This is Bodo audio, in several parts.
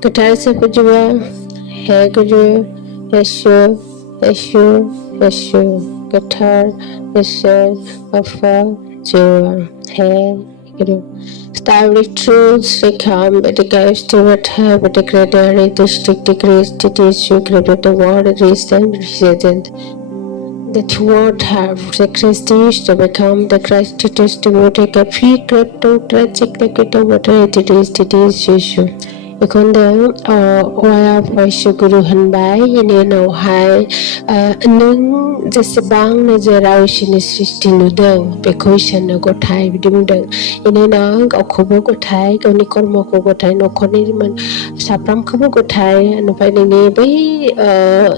Guitar Sapajua, Hagaju, Eshu, Eshu, Eshu, Guitar, Eshu, Afa, Jua, Hagaju. Establish truths become the guys to what have the greater district degrees to teach you greater the word is then resident. That word have the Christians to become the Christ to test to take a free great to tragic like it water it is to teach issue. Ikonda waya faisha guru hanbai ini no hai nung jesebang na generation sixty nudeng bekoishan na gotai bidumdeng ini nang okobo gotai kau ni kormo ko gotai no koni man sapram kobo gotai anu pai ni bai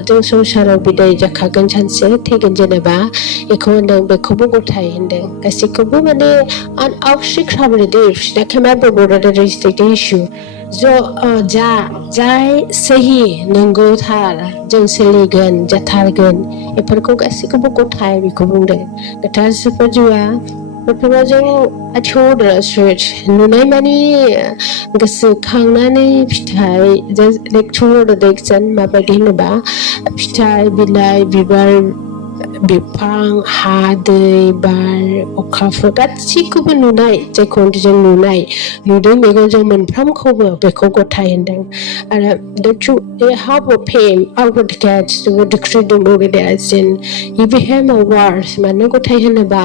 jeng sosaro bidai jakagan chanse tegen jeneba ikondang bekobo gotai hindeng kasikobo mane an आवश्यक खबर देश देखा बगोड़ा रिस्ट्रिक्ट इशू जो जाय सही नंगौ थार जों सोलिगोन जाथारगोन बेफोरखौ गासैखौबो गथाय बेखौ बुंदों गथार सुपरजुआ बेफोराव जों आथिखाल स्ट्रेट नुनाय मानि गोसोखांनानै फिथाइ लेक्चर देक्सन माबायदि होनोबा फिथाइ बिलाइ बिबार बिफां हा दै बार अखाफोर गासैखौबो नुनाय जायखौ जों नुदों मेगनजों मोनफ्रोमखौबो बेखौ गथाय होनदों आरो the truth they have a pain outward gets the decree the movie as in you became a wars मानो गथाय होनोबा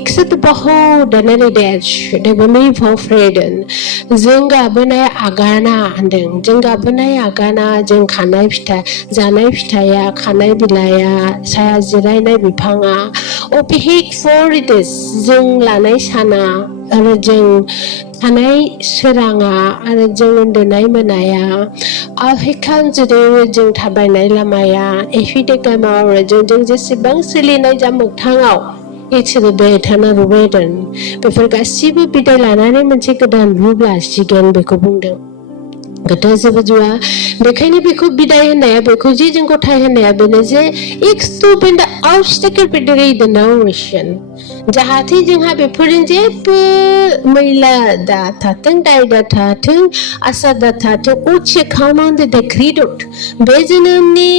except the behold another dash they were me for freedom जों गाबोनाय आगाना होनदों जों गाबोनाय आगाना जों खानाय फिथाइ जानाय फिथाइया खानाय बिलाइया साया जिरायनाय बिफाङा अपिहिक फर इदिस जों लानाय साना आरो जों थानाय सोराङा आरो जों उन्दुनाय मोनाया आफेखान जुदि जों थाबायनाय लामाया एफिडेगामाव जों जेसेबां सोलिनाय जा मोगथाङाव इसोरो बे थाना रुबायदों बेफोर गासिबो बिदाय लानानै मोनसे गोदान रुप लासिगोन बेखौ बुंदों गथा सबजुआ बेखायनो बेखौ बिदाय होननाया बेखौ जे जों गथाय होननाया बेनो जे एक्सटुपेन्ड आउटस्टेकर बेदरै द नारेशन जाहाथे जोंहा बेफोरजों जेबो मैला दा थाथों दाय दा थाथों आसा दा थाथों उच्च खालामनांगौ देख्रिदोट बे जोनोमनि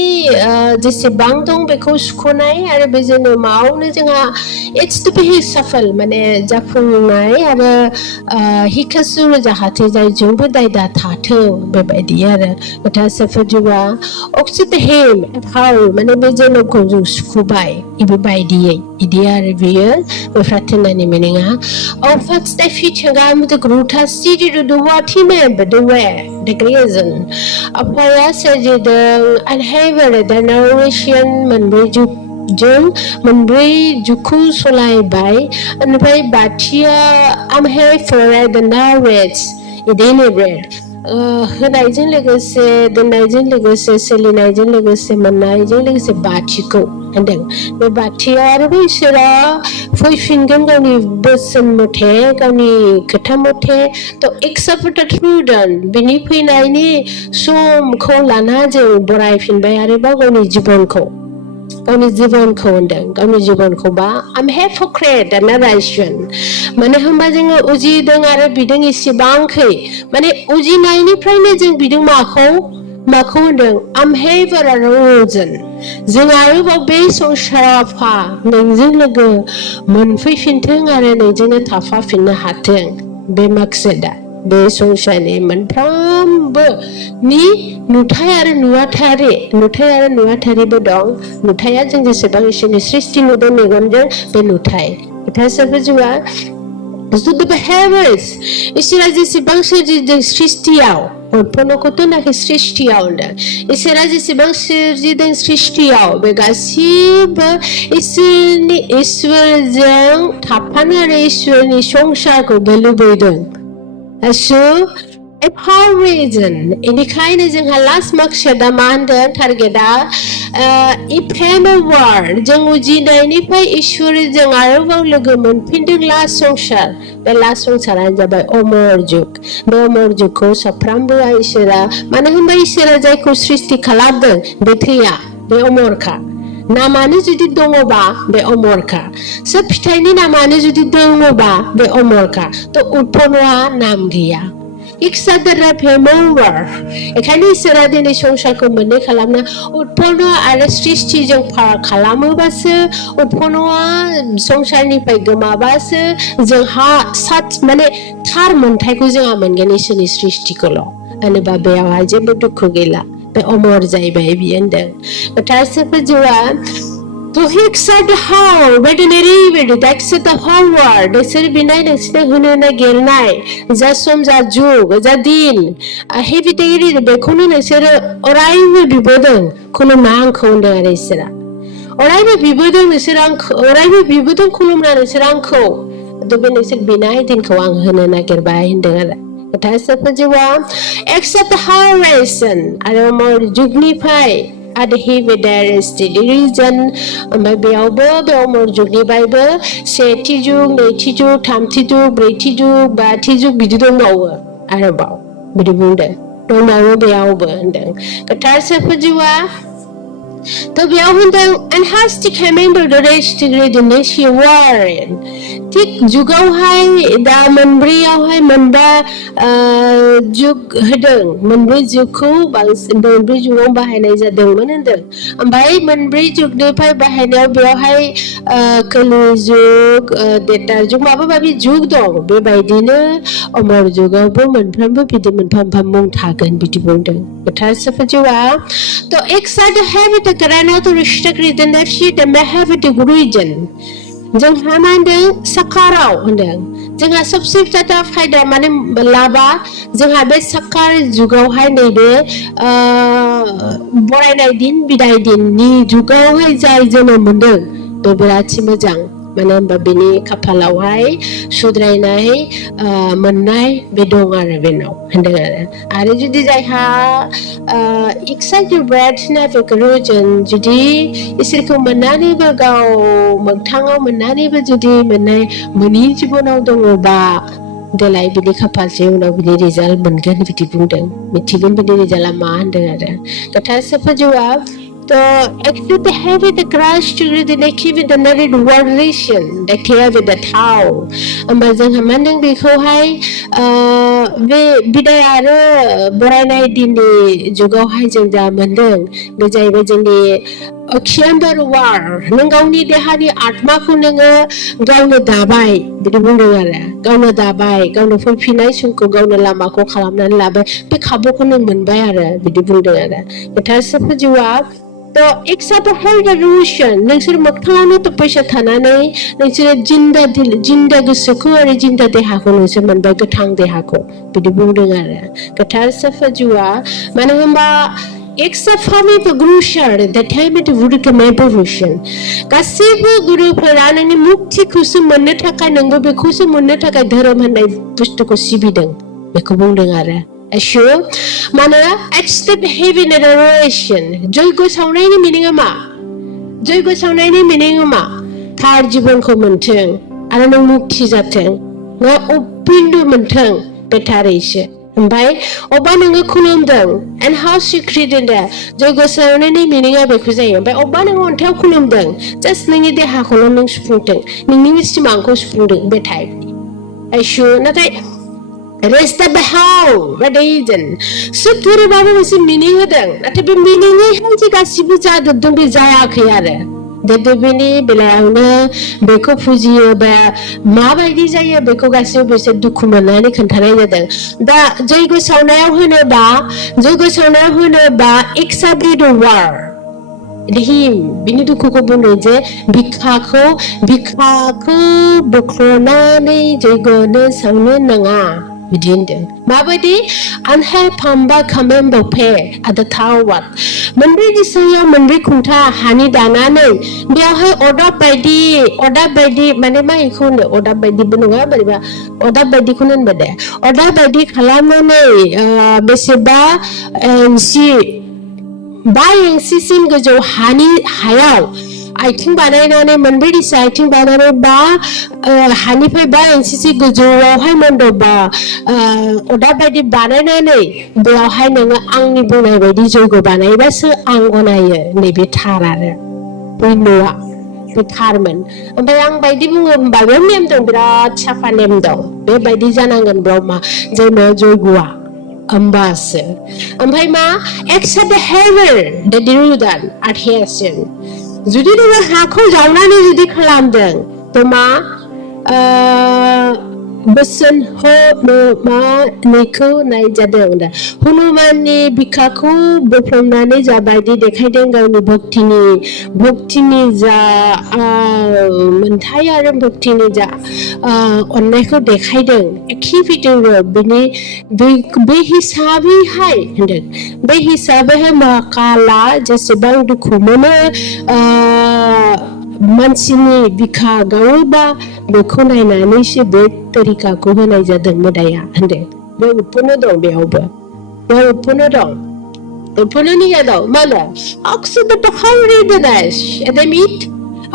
जेसेबां दं बेखौ सुख'नाय आरो बे जोनोमावनो जोंहा इट्स टु बि सफल माने जाफुंनाय आरो हिखासुर जाहाथे जायजोंबो दाय दा थाथों बेबायदि आरो गथा सफजुआ अक्सिटहेम हाउ माने बे जोनोमखौ जों सुख'बाय बेबायदियै इदि आरो बेयो बेफ्राथोनानि मिनिङा अफाट्स दा फिथिंगा मुदु ग्रुथा सिरि दु वाथिमेन बदवे द ग्रेजन अफाया सजिदों अनहेवर द नारेशन मोनब्रै जों मोनब्रै जुखु सलायबाय ओमफ्राय बाथिया I'm here for the narrates इदिनो ब्रेड होनायजों लोगोसे दोननायजों लोगोसे सोलिनायजों लोगोसे मोननायजों लोगोसे बाथिखौ होनदों बे बाथिया आरोबाव इसोरा फैफिनगोन गावनि बोसोन मथे गावनि खोथा मथे थ' एक्सेप्ट ट्रुडन बिनि फैनायनि समखौ लाना जों बरायफिनबाय आरोबाव गावनि जिबनखौ होनदों गावनि जिबनखौबा I'm hypocrite a narration माने होनबा जोङो उजिदों आरो बिदों इसेबांखै माने उजिनायनिफ्रायनो जों बिदों माखौ होनदों I'm hyper आरो उजन जों आरोबाव बे संसाराव फा नोंजों लोगो मोनफैफिनथों आरो नोंजोंनो थाफाफिननो हाथों बे माकसेदा बे संसारनि मोनफ्रोमबो नि नुथाय आरो नुवाथारिबो दं नुथाया जों जेसेबां इसोरनि सृष्टि नुदों मेगनजों बे नुथाय खोथासाबो जोंहा जुदि behaviors इसोरा जेसेबां सोरजिदों सृष्टियाव उत्पन्नखौथ' नाखि सृष्टियाव होनदों इसोरा जेसेबां सोरजिदों सृष्टियाव बे गासिबो इसोरजों थाफानो आरो इसोरनि संसारखौ बे लुबैदों So, for reason, इनिखायनो जोंहा लास्ट मार्कसेटआ मा होनदों टारगेटआ इफ्रेम वार्ड जों उजिनायनिफ्राय इसोरजों आरोबाव लोगो मोनफिनदों लास्ट संसार बे लास्ट संसारानो जाबाय अमर जुग बे अमर जुगखौ साफ्रोमबो इसोरा मानो होनबा इसोरा जायखौ सृष्टि खालामदों बे थैया बे अमरखा नामानो जुदि दङबा बे अमरखा सोब फिथाइनि नामानो जुदि दङबा बे अमरखा थ' उत्पन्नआ नाम गैया Each other remember. Ekani isora dini songsalko monne khalamna utpono आरो सृष्टिजों फाराग खालामोबासो उत्पन्नआ संसारनिफ्राय गोमाबासो जोंहा सात माने थार मोनथायखौ जोंहा मोनगोन इसोरनि सृष्टिखौल' होनोबा बेयावहाय जेबो दुखु गैला बे अमर जाहैबाय बियो होनदों बतासेफोर जिउआ To accept how, but in a read, accept the whole world, the Serbinai, the Snehuna Gelnai, Zasum Zaju, Zadin, a heavy daily, the Bekunu, or I will be burdened, Kunuman Konda Resera. Or I will be burdened with Seranko, or I will be burdened Kulumna Seranko, the Benesit Binai, and Kawang Hunana Gerbai in the Tasapajiwa, accept the whole reason, I am more dignify. Ada heavy there is the reason maybe over the more jugni bible say tiju netiju tamtiju bretiju batiju bidu no araba bidibunda don't know be over and then katarsa pajiwa the Biahundang and has to remember the rest to read the nation warren. Tik Jugauhai, the Manbria, Manda, Juk Hedung, Manbri Juku, Banks, Manbri Jumba, and is a Dungman and them. And by Manbri Juk Depai, Bahana, Biahai, Kalujuk, Deta Jumaba, Baby Jugdong, be by dinner, or more Jugo, Bowman, Pampa, Pidim, Pampa, Montagan, Bitibunda. But as a Jua, the excited habit the Karana to restrict the nephew, the may have it region. Jeng Hamandeng Sakarao Hundeng. Jeng a subscripted of Haida Manim Lava, Jeng Habe Sakar Jugo Hainede, Boraidin Bidaidin, Ni Jugo Zaizen Mundeng, Beberachi Majang. Manamba bini kapalawai sudrainai menai bedonga revenau hendak ada jadi saya excited berat nafsu kerujan jadi isirku menani bagau mengtangau menani bajudi menai meni jibunau dongo ba delai bini kapal seunau bini result mengan biti bundeng mitibun bini result ama hendak ada kata siapa jawab तो actually they have the crash to the neck with the married narration the clear with the tau amazing hamandang biko hai we bidayara boranai dini juga hai jengda mandang bejai bejani Okiandar war nanggauni dehani atmaku nanga gauna dabai bidi bundengara gauna dabai gauna fulfinai sungko gauna lamaku khalamnan labai be khabuku nang monbai ara bidi bundengara eta sapa jawab तो एक साथ हर रेवोल्यूशन नोंसोर मोगथाङावनो तो फैसा थानानै नोंसोर जिन्दा गोसोखौ आरो जिन्दा देहाखौ नोंसोर मोनबाय गोथां देहाखौ बिदि बुंदों आरो गोथार साफाजुआ मानो होनबा एक साफानि ग्रुशार द time it would come evolution गासैबो गुरुफोरा नोंनि मुक्तिखौसो मोननो थाखाय नोंबो बेखौसो मोननो थाखाय धोरोम होननाय बुस्थुखौ सिबिदों बेखौ बुंदों आरो Ashram, mana accept heavy narration. Joy goes on any meaning ama. Joy goes on any meaning ama. Thar jibon ko menteng. Alano mukti zateng. Nga opindu menteng betarisha. By obananga kulumdang and how she created that. Joy goes on any meaning of accusation. By obanang on tell kulumdang. Just ningy de hakolong spunting. Ningy mistimangko spunting betai. Ashram, not I. Rest the how, but agent. So, Turi Babu was a meaning of them. Not to be meaning, Hansica the Dumbi Zaya Kiara. The Devini, Belauna, Beko Fuji, Bear, Maba Desire, Beko Gasso, said Dukumanani, Cantarana. The Jogo Sana Hunaba, Jogo Sana Hunaba, Exabido War. The him, Binidu Kukobunze, Bikako, Bukronani, Jagone, Samunanga. Within them. Mabadi, Anhe Pamba Kamembo Pe at the tower. Mandri Sayo Mandri Kunta, Hani Danane, Biaha order by the Manema Ikun, order by the Bunua, order by the Kunan Bede, order by the Kalamane, Beseba, and she buying Sisim Gajo Hani Hayao. I think Banana Mandiri citing Banana Ba Hanipe Ba and Sisi Gujo Haimondo Ba Oda by the Banana Bla Hainanga Angi Buna Dijo Banana Angonaya maybe Tarara Bunua बे थारमोन ओमफ्राय आं बायदि बुङो होमबा बे नेम दं बिराद साफा नेम दं बेबायदि जानांगोन ब्रह्मा जैन जयग'आ होमबासो ओमफ्राय मा एक्सेप्ट द हेवर द दिरुदान आठेयासिन जुदि नोङो हाखौ जावनानै जुदि खालामदों थ' मा बोसोन मानिखौ नायजादों दा हनुमाननि बिखाखौ बोफ्लंनानै जाबायदि देखायदों गावनि भक्तिनि जा मोन्थाय आरो भक्तिनि जा अननायखौ देखायदों एखे भिडिअ बिनि बे हिसाबैहाय होनदों बे हिसाबैहाय महाकाला जेसेबां दुखु मोनो मानसिनि बिखा गावोबा बेखौ नायनानैसो बे तरिकाखौ होनाय जादों मोदाया होनदों बे उत्पन्न दं बेयावबो बे उत्पन्न दं उत्पन्ननि गेजेराव मा होनो अक्सर द हावरि दनास एडेमिट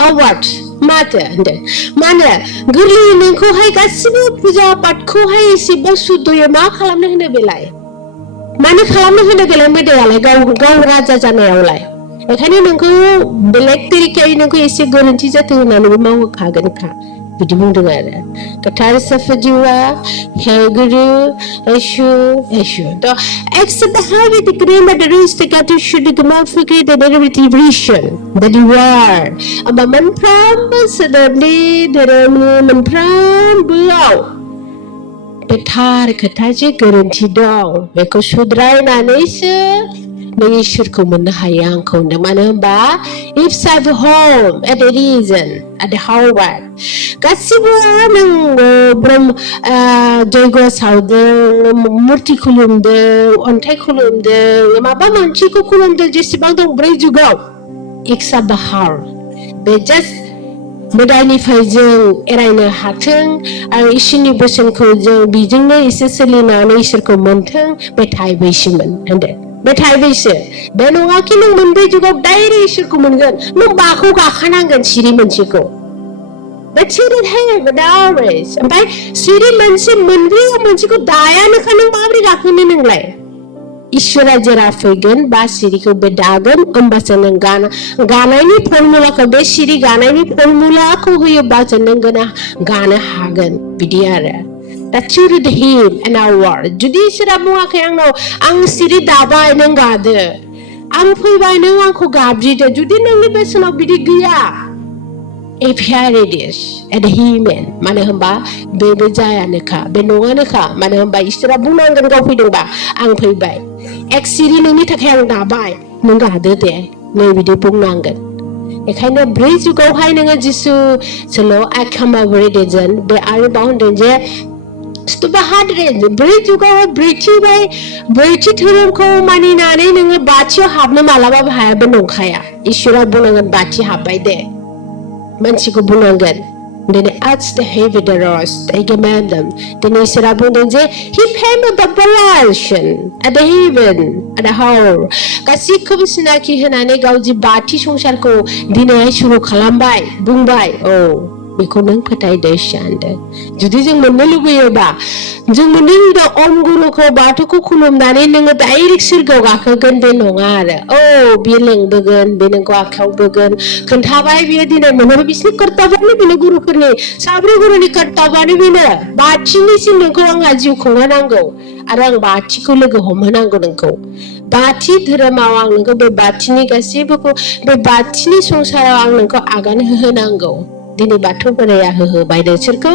आवार्ड माथो होनदों मा होनो गोरलै नोंखौहाय गासिबो फुजा पाठखौहाय एसेबां सुद'यै मा खालामनो होनो बेलाय मानो खालामनो होनो बेलाय मोदायालाय गाव राजा जानायावलाय बेखायनो नोंखौ बेलेग तरिकायै नोंखौ एसे गोरोन्थि जाथों होननानैबो मावहोखागोनखा बिदि बुंदों आरो गोथार साफाजिवा हे गुरु यशु थ' एक्सेप्ट द हाव द ग्रेम द रिस द गाटु शुड मा फुके द रिटिब्रेशन द रिवार्ड होमबा मोनफ्रोमबो सोदोबनि धोरोमनि मोनफ्रोमबोआव बे थार खोथा जे गोरोन्थि दं बेखौ सुद्रायनानैसो नों इसोरखौ मोननो हायो आंखौ होनदों मानो होनबा if serve home at the reason at the Harvard गासिबो नों ब्रह्म जयग सावदों मुर्ति खुलुमदों अन्थाइ खुलुमदों माबा मोनसेखौ खुलुमदों जेसेबां दं 4 जुगाव इक्सा बाहार बे जास्ट मोदायनिफ्राय जों एरायनो हाथों आरो इसोरनि बोसोनखौ जों बिजोंनो एसे सोलिनानै इसोरखौ मोनथों बे थाइबैसोमोन होनदों बे थाइबैसो बे नङा कि नों मोनब्रै जुगाव डाइरेक्ट इसोरखौ मोनगोन नों बाखौ गाखानांगोन सिरि मोनसेखौ बे सिरि ओमफ्राय सिरि मोनसे मोनब्रैयाव मोनसेखौ दायानोखा नों माबोरै गाखोनो नोंलाय इसोरा जेरा फैगोन बा सिरिखौ बे दागोन होमबासो नों गानायनि फर्मुलाखौ बे सिरि गानायनि फर्मुलाखौ होयोबासो नों गानो हागोन बिदि आरो That's to him and our जुदि इसोरा बुङाखै आंनाव आं सिरि दाबाय नों गादो आं फैबाय नों आंखौ गाबज्रिदो जुदि नोंनि बेसेनाव बिदि गैया if here it is at him मानो होनबा बेबो जायानोखा बे नङानोखा मानो होनबा इसोरा बुंनांगोन गाव फैदोंबा आं फैबाय एक सिरि नोंनि थाखाय आं दाबाय नों गादो दे नै बिदि बुंनांगोन बेखायनो 4 जुगावहाय नोङो जिसु सल' आखामाबोरै देजोन बे आरोबाव होनदों जे ब्रै जुगावहाय ब्रैथि धोरोमखौ मानिनानै नोङो बाथियाव हाबनो मालाबाबो हायाबो नंखाया इसोरा बुंनांगोन बाथि हाबबाय दे मानसिखौ बुंनांगोन दिनै आज द हेभि द रस एगेमेदम दिनै इसोरा बुंदों जे हि फेम द बलाशन at the heaven at the hour गासिखौबो सिनाखि होनानै गाव जि बाथि संसारखौ दिनैहाय सुरु खालामबाय बुंबाय औ बेखौ नों फोथायदो सानदों जुदि जों मोननो लुबैयोबा जों मोननो लुबैदों अम गुरुखौ बाथौखौ खुलुमनानै नोङो डाइरेक्ट सोरगोआव गाखोगोन बे नङा आरो औ बियो लेंबोगोन बे नोंखौ आखायाव बोगोन खोन्थाबाय बियो दिनै मोनोबो बिसोरनि कर्तब्यानो बेनो गुरुफोरनि 4 गुरुनि कर्तब्यानो बेनो बाथिनिसिम नोंखौ आंहा जिउ खुंहोनांगौ आरो आं बाथिखौ लोगो हमहोनांगौ नोंखौ बाथि धोरोमाव आं नोंखौ बे बाथिनि गासैबोखौ बे बाथिनि संसाराव आं नोंखौ आगान होनांगौ दिनै बाथौ बोराया होबाय नोंसोरखौ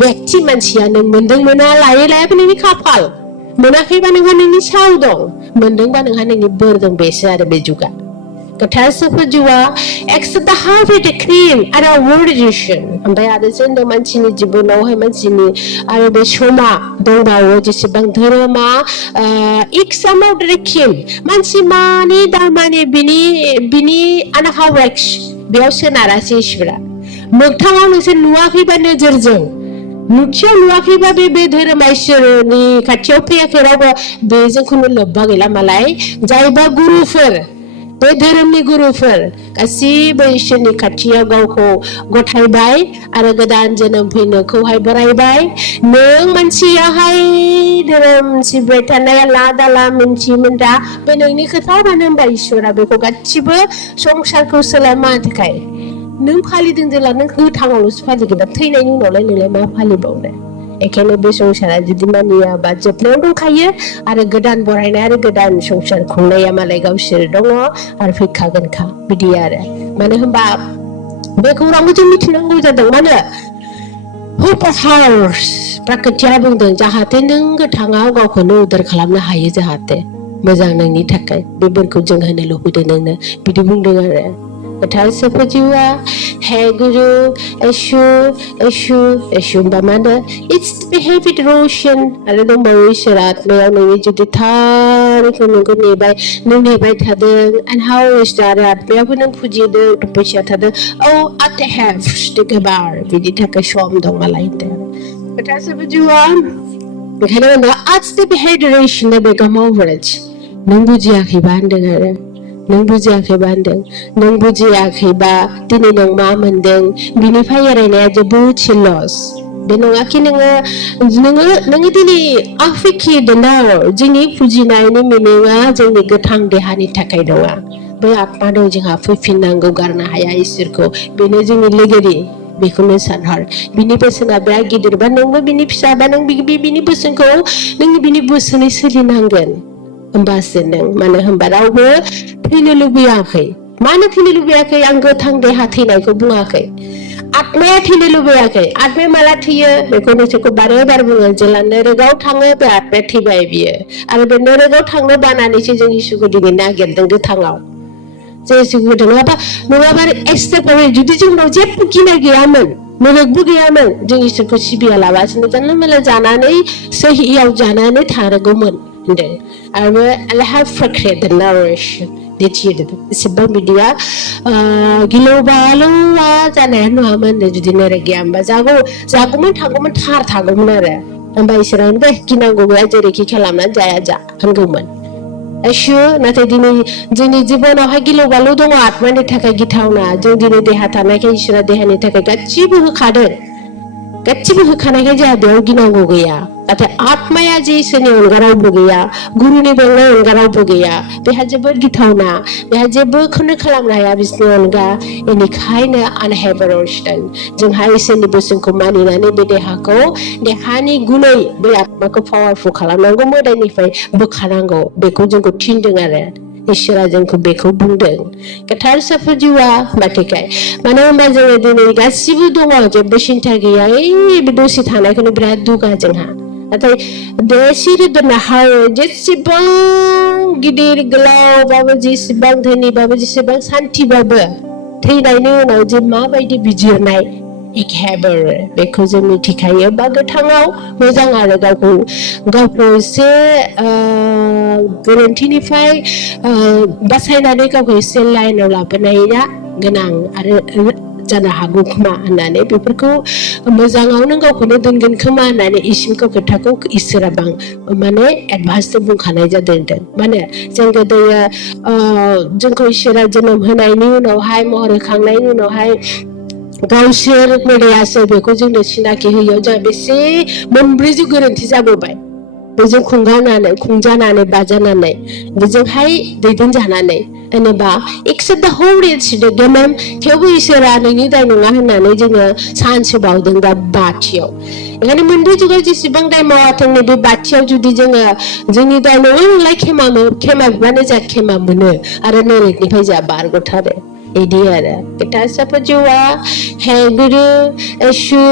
व्यक्ति मानसिया नों मोनदों मोना लायै लायाबो नोंनि खाफाल मोनाखैबा नोंहा नोंनि साव दं मोनदोंबा नोंहा नोंनि बोर दं बेसो आरो बे जुगा गोथार साफाजिवा एक्सेप्ट द हाव द क्रिम आरो वर्डिशन ओमफ्राय आरो जों मानसिनि जिबनावहाय मानसिनि आरो बे समा दंबावो जेसेबां धोरोमा इक्सामाव द्रेकिम मानसि मानि दामानि बिनि आनाहावेक्स बेयाव सोनारासै इसोरा मोगथाङाव नोंसोर नुवाखैबा नोजोरजों नुथियाव नुवाखैबा बे धोरोमा इसोरनि खाथियाव फैयाखै रावबो बेजों खुनु लोब्बा गैला मालाय जायबा गुरुफोर बे धोरोमनि गुरुफोर गासिबो इसोरनि खाथियाव गावखौ गथायबाय आरो गोदान जोनोम फैनोखौहाय बरायबाय नों मानसियाहाय धोरोम सिबिबाय थानाया ला दाला मिन्थिमोनदा बे नोंनि खोथा मानो होनबा इसोरा बेखौ गासिबो संसारखौ सोलायनो थाखाय नों फालिदों जेला नों गोथाङावल'सो फालिगोन थैनायनि उनावलाय नोंलाय मा फालिबावनो बेखायनो बे संसारा जुदि मानियाबा जोबनायाव दंखायो आरो गोदान बरायनाय आरो गोदान संसार खुंनाया मालाय गावसोर दङ आरो फैखागोनखा बिदि आरो मानो होनबा बे खौरांखौ जों मिथिनांगौ जादों मानो Who powers प्रकृतिया बुंदों जाहाथे नों गोथाङाव गावखौनो उदार खालामनो हायो जाहाथे मोजां नोंनि थाखाय बे बोरखौ जों होनो लुबैदों नोंनो बिदि बुंदों आरो गोथार सफजिवा हे गुरु एशु एशु एशु होनबा मा होनो It's behavior devotion आरो दंबावो इसोरा आत्मायाव नोंनि जुदि थारखौ नोंखौ नों नेबाय थादों and how is that आत्मायावबो नों फुजिदों तपस्या थादों Oh at have गोबार बिनि थाखाय सम दं मालाय होनदों गोथार सफजिवा बेखायनो होनदों It's the behavior बे गामावरेज नों बुजियाखैबा होनदों आरो नों बुजियाखैबा होनदों नों बुजियाखैबा दिनै नों मा मोनदों बिनिफ्राय एरायनाया जोबोद लस बे नङाखि नोङो दिनै आफिखिदोंना जोंनि फुजिनायनि मिनिङा जोंनि गोथां देहानि थाखाय नङा बै आत्मा दं जोंहा फैफिननांगौ गारनो हाया इसोरखौ बेनो जोंनि लोगोरि बेखौनो सानहर बिनि बोसोना बिराद गिदिरबा नोंबो बिनि फिसाबा नों बिनि बोसोनखौ नों बिनि बोसोनै सोलिनांगोन होमबासो नों मानो होनबा रावबो थैनो लुबैयाखै मानो थैनो लुबैयाखै आं गोथां देहा थैनायखौ बुङाखै आत्माया थैनो लुबैयाखै आत्माया माला थैयो बेखौ नोंसोरखौ बारे बार बुङो जेला नोरोगाव थाङो बे आत्माया थैबाय बियो आरो बे नोरोगाव थांनो बानानैसो जों इसोरखौ दिनै नागिरदों गोथाङाव जेसेबो नङाबा एक्सट्रा जुदि जोंनाव जेबो गिनाय गैयामोन नोरोगबो गैयामोन जों इसोरखौ सिबियालाबासिनो जानला मोनला जानानै सहियाव जानानै थारगौमोन होनदों आरो I have forget the narration दिथिदों एसेबां बिदिया गिलौबालौआ जानाया नङामोन जुदि नोरोग गैयामोनबा जागौमोन थागौमोन थागौमोन आरो होमबा इसोरा होनबाय गिनांगौ गैया जेरैखि खालामनानै जाया जा होनगौमोन एशु नाथाय दिनै जोंनि जिबनावहाय गिलौबालौ दङ आत्मानि थाखाय गिथावना जों दिनै देहा थानायखाय इसोरा देहानि थाखाय गासिबो होखादों गासिबो होखानायखाय जोंहा बेयाव गिनांगौ गैया नाथाय आत्माया जे इसोरनि अनगा रावबो गैया गुरुनि बेंनाय अनगा रावबो गैया बेहा जोबोद गिथावना बेहा जेबोखौनो खालामनो हाया बिसोरनि अनगा बेनिखायनो आनहेबरस्टन जोंहा इसोरनि बोसोनखौ मानिनानै बे देहानि गुनै बे आत्माखौ पावारफुल खालामनांगौ मोदायनिफ्राय बोखानांगौ बेखौ जोंखौ थिनदों आरो इसोरा जोंखौ बेखौ बुंदों गोथार सफजिवा बाथिखाय मानो होनबा जोङो दिनै गासिबो दङ जेबो सिन्था गैया बे दसे थानायखौनो बिराद दुगा जोंहा नाथाय देसिरि दोननो जेसेबां गिदिर गोलावबाबो जेसेबां धोनिबाबो जेसेबां सान्थिबाबो थैनायनि उनाव जे माबायदि बिजिरनाय एखेबो बेखौ जों मिथिखायो बा गोथाङाव मोजां आरो गावखौ एसे गोरोन्थिनिफ्राय बासायनानै गावखौ एसे लाइनाव लाबोनाया गोनां आरो जानो हागौ खोमा होननानै बेफोरखौ मोजाङावनो गावखौनो दोनगोन खोमा होननानै इसिंखौ खोथाखौ इसोरा माने एडभान्सजों बुंखानाय जादों माने जों गोदोयो जोंखौ इसोरा जोनोम होनायनि उनावहाय महर होखांनायनि उनावहाय गावसोर मोदायासो बेखौ जोंनो सिनाखि होयो जोंहा बेसे मोनब्रैजों गोरोन्थि जाबोबाय बेजों खुंजानानै बाजानानै बेजोंहाय दैदेनजानानै होनोबा एक्सेप्ट द होल गेमेम थेवबो इसोरा नोंनि दाय नङा होननानै जोङो सानसे बावदों दा बाथियाव ओंखायनो मोनब्रै जुगाव जेसेबां दाय मावाथों नैबे बाथियाव जुदि जोङो जोंनि दाय नङा नोंलाय खेमा बिबानो जा खेमा मोनो आरो नोरोगनिफ्राय जा बारग'थारो इदि आरो गोथार सफजिवा हे गुरु एशु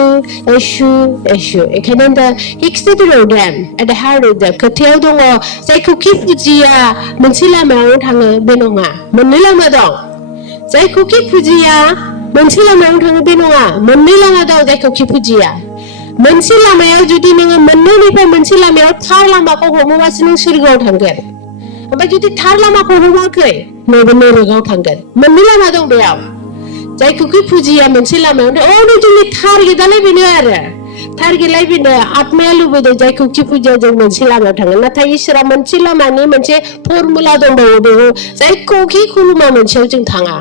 एशु एशु एखायनो दा हिक्सटेडल देम at the heart of the खोथायाव दङ जायखौ खि फुजिया मोनसे लामायाव थाङो बे नङा मोननै लामा दं जायखौ खि फुजिया मोनसे लामायाव थाङो बे नङा मोननै लामा दं जायखौ खि फुजिया मोनसे लामायाव जुदि नोङो मोननैनिफ्राय मोनसे लामायाव थार लामाखौ हमोबासो नों सोरगोआव थांगोन ओमफ्राय जुदि थार लामाखौ हमाखै नोंबो नोरोगाव थांगोन मोननै लामा दं बेयाव जायखौ खि फुजिया मोनसे लामायाव नों जोंनि टारगेटआलाय बेनो आरो टारगेटलाय बेनो आत्माया लुबैदों जायखौ खि फुजिया जों मोनसे लामायाव थांगोन नाथाय इसोरा मोनसे लामानि मोनसे फर्मुला दंबावो बेयाव जायखौ खि खुलुमा मोनसेयाव जों थाङा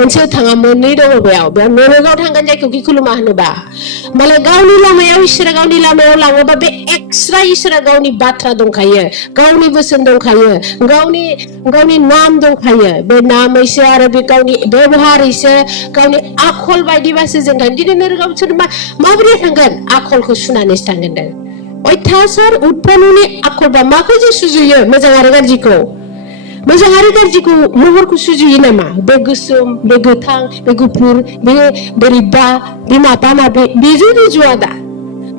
मोनसे थाङा मोननै दङ बेयाव नरकआव थांगोन जायखौ कि खुलुमा होनोबा मालाय गावनि लामायाव इसोरा गावनि लामायाव लाङोबा बे एक्सट्रा इसोरा गावनि बाथ्रा दंखायो गावनि बोसोन दंखायो गावनि नाम दंखायो बे नामैसो आरो बे गावनि बेबहारैसो गावनि आखल बायदिबासो जों थांगोन दिनै नरकआव सोर माबोरै थांगोन आखलखौ सुनानैसो थांगोन दा अयथासार उत्पन्ननि आखलबा माखौ जों सुजुयो मोजां आरो गाज्रिखौ मोजां आरो गाज्रिखौ महरखौ सुजुयो नामा बे गोसोम बे गोथां बे गुफुर बे बोरैबा बे माबा माबि बेजों रुजुआ दा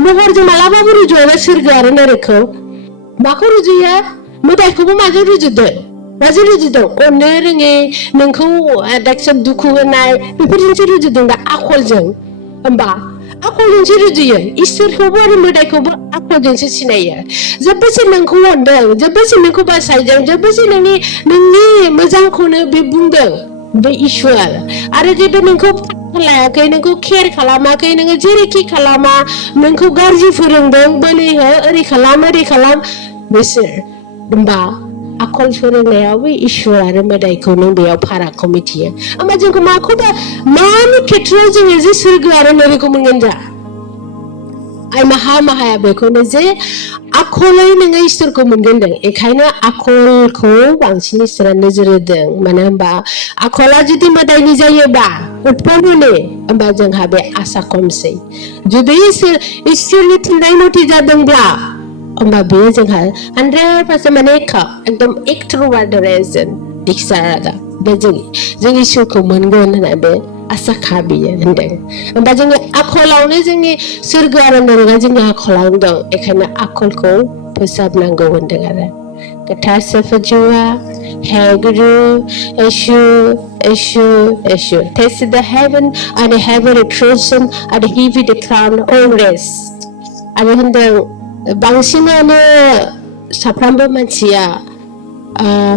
महरजों मालाबाबो रुजुआ सोरगो आरो नरकखौ माखौ रुजुयो मोदायखौबो माजों रुजुदों माजों रुजुदों अननो रोङै नोंखौ दाखसा दुखु होनाय बेफोरजोंसो रुजुदों दा आखलजों होमबा आखलजोंसो रुजुयो इसोरखौबो आरो मोदायखौबो आखलजोंसो सिनायो जेब्लासिम नोंखौ अनदों जेब्लासिम नोंखौ बासायदों जेब्लासिम नोंनि मोजांखौनो बे बुंदों बे इसोर आरो जेबो नोंखौ लायाखै नोंखौ केयार खालामाखै नोङो जेरैखि खालामा नोंखौ गाज्रि फोरोंदों बोलैहो ओरै खालाम बिसोर होमबा आखल फोरोंनायावबो इसोर आरो मोदायखौ नों बेयाव फारागखौ मिथियो होमबा जोंखौ माखौबा मानि खेथ्रआव जोङो जे सोरगो आरो नरकखौ मोनगोन दा आइ माहाया बेखौनो जे आखलै नोङो इसोरखौ मोनगोन दं बेखायनो आखलखौ बांसिन इसोरा नोजोर होदों मानो होनबा आखला जुदि मोदायनि जायोबा उत्पन्ननि होमबा जोंहा बे आसा खमसै जुदि इसोरनि थिननाय मथे जादोंब्ला होमबा बेयो जोंहा 100% माने एकदम एक्सट्र'भार्टरेसन दिक्सारा बे जों इसोरखौ मोनगोन होनना बे आसा खाबियो होनदों होमबा जोंनि आखलावनो जोंनि सोरगो आरो नरकआ जोंनि आखलावनो दं बेखायनो आखलखौ फोसाबनांगौ होनदों आरो खोथा सफजुआ हेगुरु Eshu taste the heaven and heaven creation and he with the crown all rest आरो होनदों बांसिनानो साफ्रोमबो मानसिया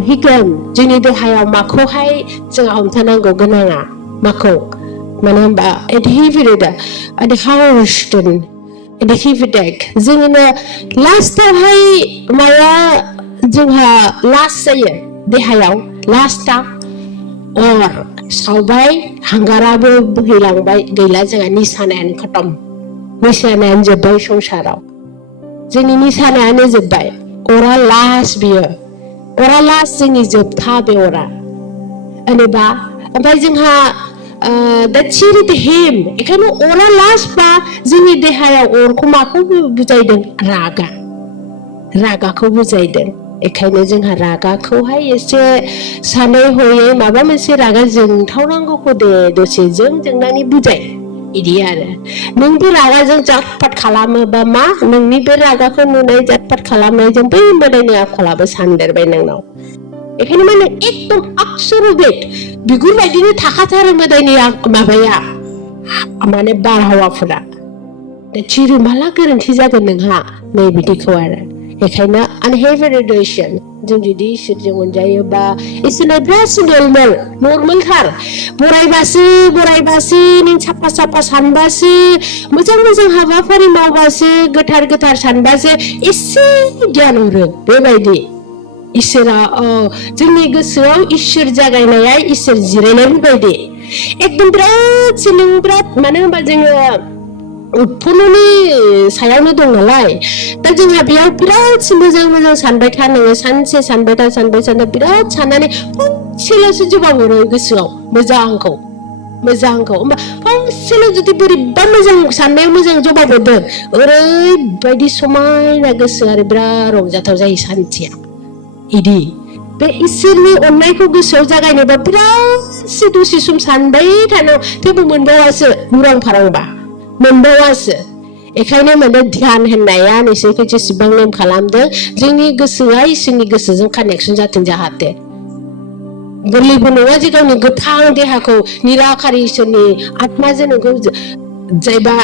हिगोन जोंनि देहायाव माखौहाय जों हमथानांगौ गोनाङा माखौ मानो होनबा जोङो लास्टावहाय माया जोंहा लास्ट जायो देहायाव लास्टा अर सावबाय हांगाराबो बोहैलांबाय गैला जोंहा निसानायानो खतम निसानायानो जोब्बाय संसाराव जोंनि निसानायानो जोब्बाय अरा लास्ट बियो अरा लास्ट जोंनि जोबथा बे अरा होनोबा ओमफ्राय जोंहा बेखायनो अरा लास्ट बा जोंनि देहायाव अरखौ माखौ बुजायदों रागाखौ बुजायदों बेखायनो जोंहा रागाखौहाय एसे सानै हयै माबा मोनसे रागा जोंथावनांगौखौ दे दसे जोंनानै बुजाय इदि आरो नों बे रागाजों जातपात खालामोबा मा नोंनि बे रागाखौ नुनाय जातपात खालामनायजों बै मोदायनि आखलाबो सानदेरबाय नोंनाव बेखायनो माने एकदम आक्सर'बेट बिगुर बायदिनो थाखाथारो मोदायनि माबाया माने बारहावाफोरा दा चिरुमाला गोरोन्थि जागोन नोंहा नै बिदिखौ आरो बेखायनो आनहेभिरेसन जों जुदि इसोरजों अनजायोबा इसोरना बिराद नर्मेलथार बरायबासो नों साफा सानबासो मोजां हाबाफारि मावबासो गोथार सानबासो एसे गियान हरो बेबायदि इसोरा जोंनि गोसोआव इसोर जागायनाया इसोर जिरायनाय बेबायदि एकदम बिराद मानो होनबा जोङो उत्पन्ननि सायावनो दं नालाय दा जोंहा बेयाव बिराद मोजां सानबाय था नोङो सानसे सानबाय था बिराद साननानै फंसेल'सो जवाब हरो गोसोआव मोजांखौ होमबा फंसेल' जुदि बोरैबा मोजां साननायाव मोजां जवाब हरदों ओरैबायदि समायना गोसो आरो बिराद रंजाथाव जायो सान्थिया इदि बे इसोरनि अननायखौ गोसोआव जागायनोबा बिराद दसे सम सानबाय थानांगौ थेवबो मोनबावासो उरां फारांबा मोनबावासो बेखायनो माने ध्यान होननाया नोंसोरखौ जेसेबां नेम खालामदों जोंनि गोसोआ इसोरनि गोसोजों कानेक्सन जाथों जाहाथे गोरलैबो नङा जे गावनि गोथां देहाखौ निराखारि इसोरनि आत्माजों नोंखौ जायबा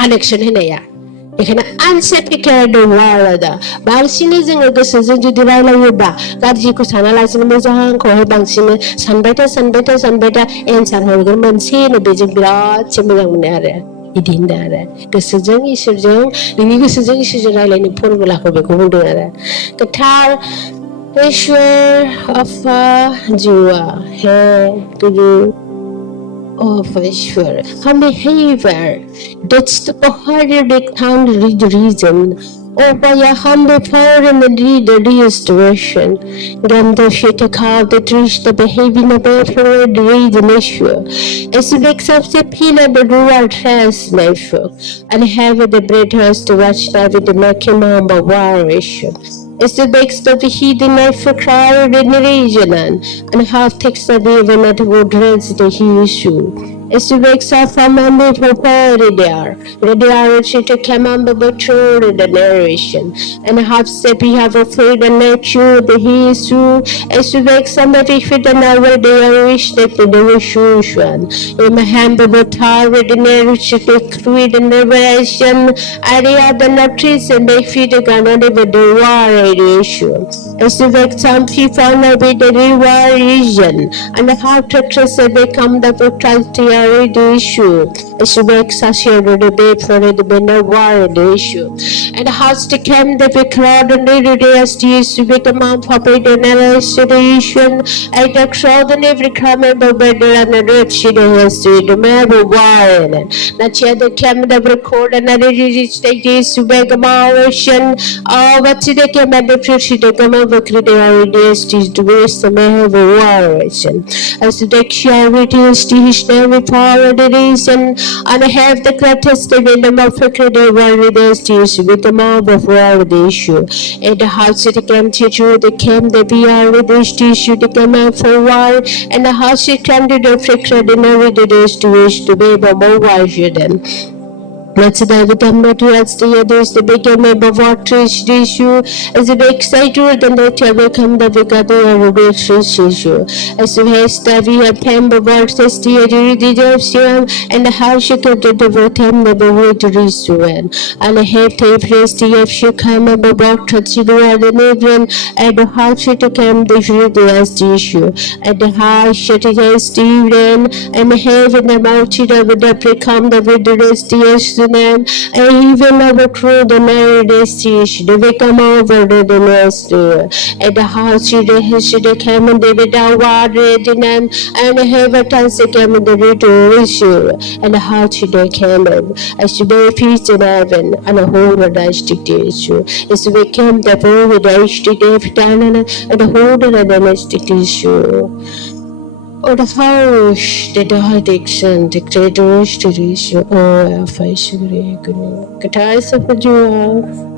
कानेक्सन होनाया बेखायनो आनसेटिकेट दङ आरो दा बांसिन जोङो गोसोजों जुदि रायलायोबा गाज्रिखौ सानालासिनो मोजांखौहाय बांसिन सानबाय था एन्सार हरगोन मोनसेनो बेजों बिरादसो मोजां मोनो आरो बिदि होनदों आरो गोसोजों इसोरजों नोंनि गोसोजों इसोरजों रायलायनो फरमुलाखौ बेखौ बुंदों आरो गोथार ईश्वर अफा जुआ है Guru of Ishwar. Behavior. That's the Paharic town reason. Oh, by a humble power and the restoration. Gandha Shitakha that reached the behaving of every reason issue. As it makes up the pillar the rural translation. And have the breaders to watch that with the Makimamba war issue. As the next of the hidden life for crowd in the region, and half takes the even at wood reds the issue. As the wakes up from a little party there, the arrow to command the butcher the narration, and half step he have a afraid and let you the issue. As the wakes up the fit and over the Irish that the Shushan. In my hand the butter with the narration to create a narration, area the notice and they feed the gun with the war issue. As the wakes up he found with the river region, and the heart tractors become the brutality issue. As the wakes Satya the debate for the banner war issue. And the house became the big crowd and the STs to become out of the narration. And the crowd and every crime and the better and the rich history, the member war. That yet the camera record and the stages to make a motion. Oh, but they came at the church, they come over critical ideas to waste the man of a war. As the dictionary is every power the reason, and I have the greatest dividend of a critical ideas with the mob of war the issue. And the house it came to you, they came the BR with this issue, they came out for a while, and the house it came to the friction and every days to wish to be a more wiser than. Let's dive again towards the others, the bigger member of what issue as a big excited than the table come the bigger the big issue. As we have study a pember what the deserve and the house she could do the time the way to resume. And I have to place the if she come about to see the neighbor and the house she to come the issue. And the house she to Steven and have in the mountain of the become the video and even overthrow the married stage, they become over the nest at the house, she came and they without water and have a chance to come in the ritual issue, and the house she came in as she be peace in heaven and a whole domestic issue. As we came the boy with the HTTF and the whole domestic issue. Or the house, the addiction, the great restoration, or a face, Guitar of a jewel.